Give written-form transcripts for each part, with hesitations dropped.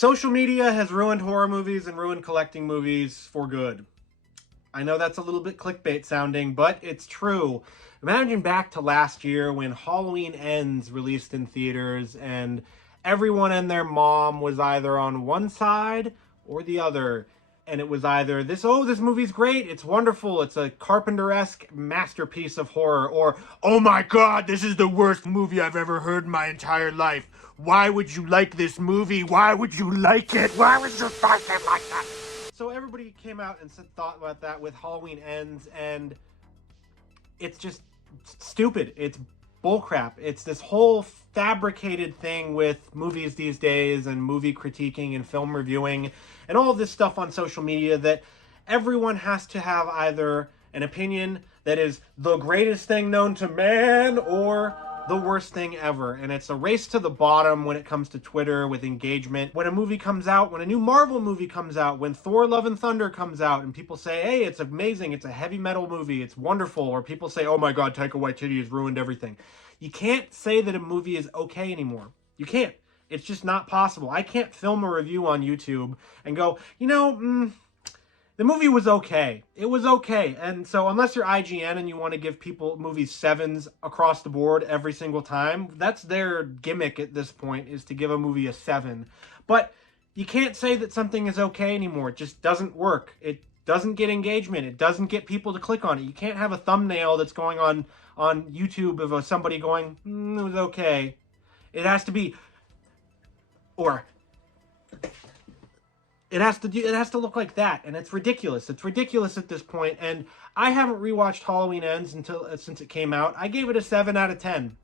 Social media has ruined horror movies and ruined collecting movies for good. I know that's a little bit clickbait sounding, but it's true. Imagine back to last year when Halloween Ends released in theaters and everyone and their mom was either on one side or the other. And it was either this movie's great, it's wonderful, it's a Carpenter-esque masterpiece of horror, or, oh my god, this is the worst movie I've ever heard in my entire life. Why would you like this movie? Why would you like it? Why would you like it like that? So everybody came out and thought about that with Halloween Ends, and it's just stupid. It's bullcrap. It's this whole fabricated thing with movies these days and movie critiquing and film reviewing and all of this stuff on social media that everyone has to have either an opinion that is the greatest thing known to man or the worst thing ever. And it's a race to the bottom when it comes to Twitter with engagement. When a movie comes out, when a new Marvel movie comes out, when Thor Love and Thunder comes out and people say, hey, it's amazing, it's a heavy metal movie, it's wonderful, or people say, oh my god, Taika Waititi has ruined everything. You can't say that a movie is okay anymore. You can't. It's just not possible. I can't film a review on YouTube and go, the movie was okay. It was okay. And so unless you're IGN and you want to give people movies 7s across the board every single time, that's their gimmick at this point, is to give a movie a 7. But you can't say that something is okay anymore. It just doesn't work. It doesn't get engagement. It doesn't get people to click on it. You can't have a thumbnail that's going on YouTube of somebody going, it was okay. It has to be, or it has to look like that, and it's ridiculous. It's ridiculous at this point, and I haven't rewatched Halloween Ends since it came out. I gave it a 7 out of 10.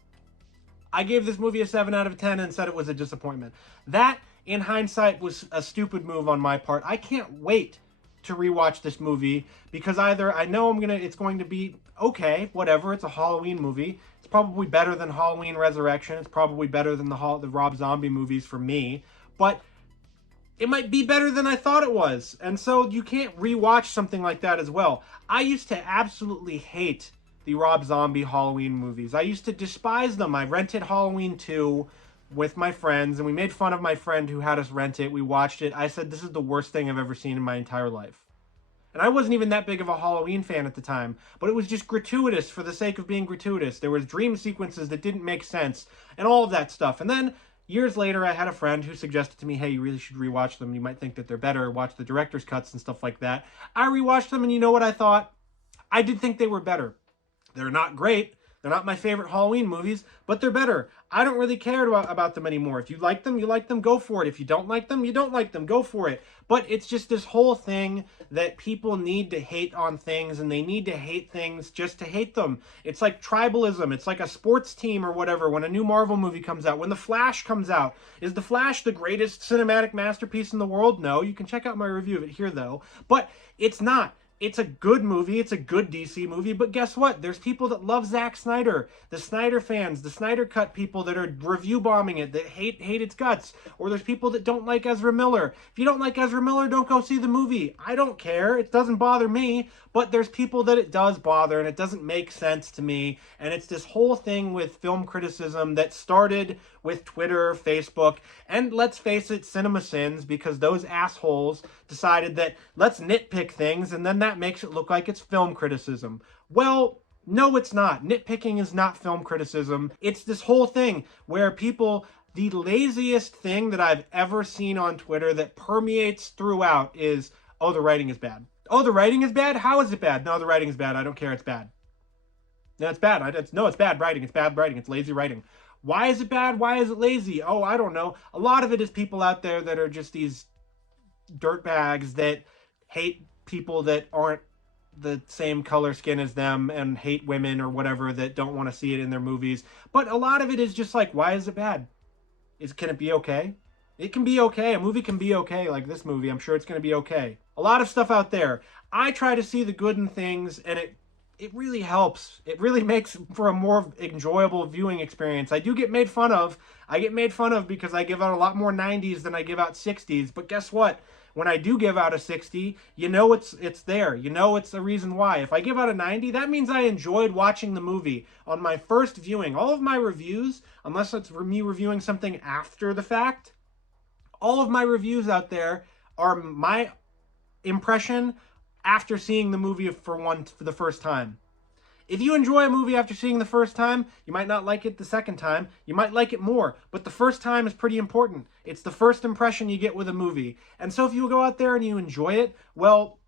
I gave this movie a 7 out of 10 and said it was a disappointment. That, in hindsight, was a stupid move on my part. I can't wait to rewatch this movie because either I know it's going to be okay, whatever, it's a Halloween movie. It's probably better than Halloween Resurrection. It's probably better than the Rob Zombie movies for me, but it might be better than I thought it was. And so you can't rewatch something like that as well. I used to absolutely hate the Rob Zombie Halloween movies. I used to despise them. I rented Halloween 2 with my friends, and we made fun of my friend who had us rent it. We watched it. I said, this is the worst thing I've ever seen in my entire life. And I wasn't even that big of a Halloween fan at the time, but it was just gratuitous for the sake of being gratuitous. There was dream sequences that didn't make sense, and all of that stuff. And then years later, I had a friend who suggested to me, hey, you really should rewatch them. You might think that they're better. Watch the director's cuts and stuff like that. I rewatched them, and you know what I thought? I did think they were better. They're not great. They're not my favorite Halloween movies, but they're better. I don't really care about them anymore. If you like them, you like them, go for it. If you don't like them, you don't like them, go for it. But it's just this whole thing that people need to hate on things, and they need to hate things just to hate them. It's like tribalism. It's like a sports team or whatever. When a new Marvel movie comes out, when The Flash comes out, is The Flash the greatest cinematic masterpiece in the world? No. You can check out my review of it here, though. But it's not. It's a good movie. It's a good DC movie. But guess what? There's people that love Zack Snyder. The Snyder fans, the Snyder Cut people that are review bombing it, that hate its guts. Or there's people that don't like Ezra Miller. If you don't like Ezra Miller, don't go see the movie. I don't care. It doesn't bother me. But there's people that it does bother, and it doesn't make sense to me. And it's this whole thing with film criticism that started with Twitter, Facebook, and let's face it, CinemaSins, because those assholes decided that let's nitpick things, and then that makes it look like it's film criticism. Well, no, it's not. Nitpicking is not film criticism. It's this whole thing where people, the laziest thing that I've ever seen on Twitter that permeates throughout is, oh, the writing is bad. Oh, the writing is bad? How is it bad? No, the writing is bad. I don't care. It's bad. No, it's bad. It's bad writing. It's bad writing. It's lazy writing. Why is it bad? Why is it lazy? Oh, I don't know. A lot of it is people out there that are just these dirtbags that hate people that aren't the same color skin as them and hate women or whatever that don't want to see it in their movies. But a lot of it is just like, why is it bad? Can it be okay? It can be okay. A movie can be okay, like this movie. I'm sure it's going to be okay. A lot of stuff out there. I try to see the good in things, and it really helps. It really makes for a more enjoyable viewing experience. I do get made fun of. I get made fun of because I give out a lot more 90s than I give out 60s. But guess what? When I do give out a 60, you know it's there. You know it's a reason why. If I give out a 90, that means I enjoyed watching the movie on my first viewing. All of my reviews, unless it's me reviewing something after the fact, All of my reviews out there are my impression after seeing the movie for the first time. If you enjoy a movie after seeing the first time, you might not like it the second time. You might like it more, but the first time is pretty important. It's the first impression you get with a movie. And so if you go out there and you enjoy it, well,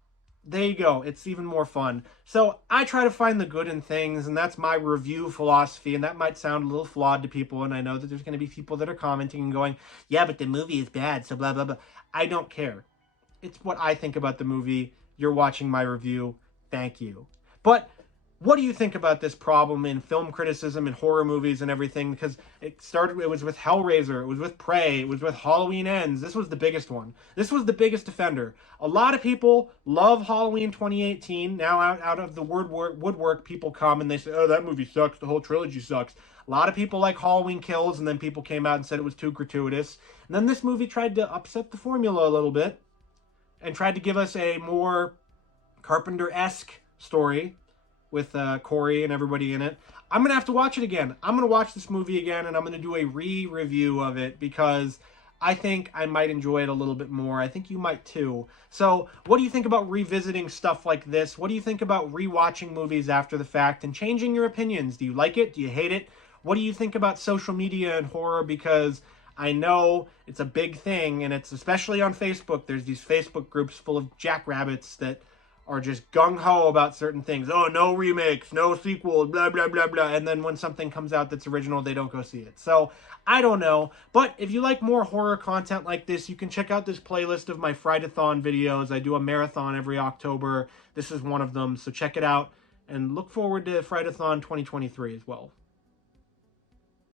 there you go. It's even more fun. So I try to find the good in things, and that's my review philosophy, and that might sound a little flawed to people, and I know that there's going to be people that are commenting and going, yeah, but the movie is bad, so blah, blah, blah. I don't care. It's what I think about the movie. You're watching my review. Thank you. But what do you think about this problem in film criticism and horror movies and everything? Because it was with Hellraiser, it was with Prey, it was with Halloween Ends. This was the biggest one. This was the biggest offender. A lot of people love Halloween 2018. Now out of the woodwork, people come and they say, oh, that movie sucks, the whole trilogy sucks. A lot of people like Halloween Kills, and then people came out and said it was too gratuitous. And then this movie tried to upset the formula a little bit and tried to give us a more Carpenter-esque story with Corey and everybody in it. I'm going to have to watch it again. I'm going to watch this movie again, and I'm going to do a re-review of it because I think I might enjoy it a little bit more. I think you might too. So what do you think about revisiting stuff like this? What do you think about rewatching movies after the fact and changing your opinions? Do you like it? Do you hate it? What do you think about social media and horror? Because I know it's a big thing, and it's especially on Facebook. There's these Facebook groups full of jackrabbits that are just gung-ho about certain things. Oh, no remakes, no sequels, blah, blah, blah, blah. And then when something comes out that's original, they don't go see it. So, I don't know. But if you like more horror content like this, you can check out this playlist of my Friday-thon videos. I do a marathon every October. This is one of them, so check it out. And look forward to Friday-thon 2023 as well.